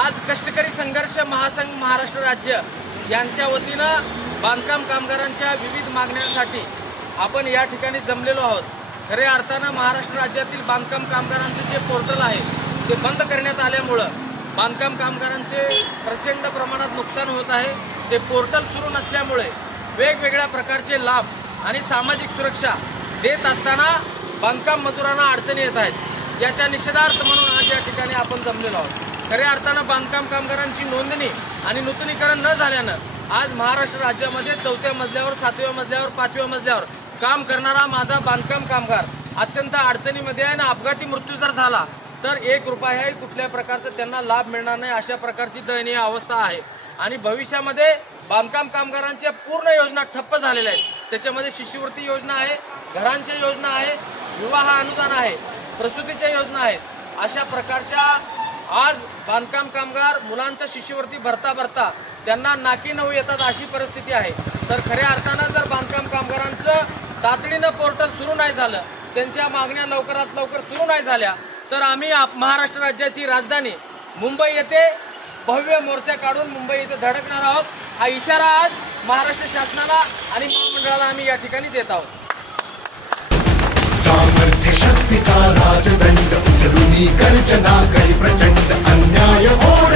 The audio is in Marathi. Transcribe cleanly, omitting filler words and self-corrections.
आज कष्टकरी संघर्ष महासंघ महाराष्ट्र राज्य यांच्या वतीनं बांधकाम कामगारांच्या विविध मागण्यांसाठी आपण या ठिकाणी जमलेलो आहोत। खऱ्या अर्थानं महाराष्ट्र राज्यातील बांधकाम कामगारांचे जे पोर्टल आहे ते बंद करण्यात आल्यामुळे बांधकाम कामगारांचे प्रचंड प्रमाणात नुकसान होत आहे। ते पोर्टल सुरू नसल्यामुळे वेगवेगळ्या प्रकारचे लाभ आणि सामाजिक सुरक्षा देत असताना बांधकाम मजुरांना अडचणी येत आहेत। याच्या निषेधार्थ म्हणून आज या ठिकाणी आपण जमलेलो आहोत। खऱ्या अर्थानं बांधकाम कामगारांची नोंदणी आणि नूतनीकरण न झाल्यानं आज महाराष्ट्र राज्यामध्ये 4थ्या मजल्यावर 7व्या मजल्यावर 5व्या मजल्यावर काम करणारा माझा बांधकाम कामगार अत्यंत अडचणीमध्ये आहे आणि अपघाती मृत्यू जर झाला तर 1 रुपयाही कुठल्या प्रकारचा त्यांना लाभ मिळणार नाही, अशा प्रकारची दयनीय अवस्था आहे। आणि भविष्यामध्ये बांधकाम कामगारांच्या पूर्ण योजना ठप्प झालेल्या आहेत। त्याच्यामध्ये शिष्यवृत्ती योजना आहे, घरांच्या योजना आहे, विवाह अनुदान आहे, प्रसूतीच्या योजना आहेत। अशा प्रकारच्या आज बांधकाम कामगार मुलांच्या शिष्यवृत्ती भरता त्यांना नाकी नऊ येतात अशी परिस्थिती आहे। तर खऱ्या अर्थानं जर बांधकाम कामगारांचं तातडीनं पोर्टल सुरू नाही झालं, त्यांच्या मागण्या लवकरात लवकर सुरू नाही झाल्या तर आम्ही महाराष्ट्र राज्याची राजधानी मुंबई येथे भव्य मोर्चा काढून मुंबई येथे धडकणार आहोत। हा इशारा आज महाराष्ट्र शासनाला आणि महामंडळाला आम्ही या ठिकाणी देत आहोत। सामर्थ्य शक्तीचा राजदंड उचलून गर्जना करी प्रचंड अन्याय ओढ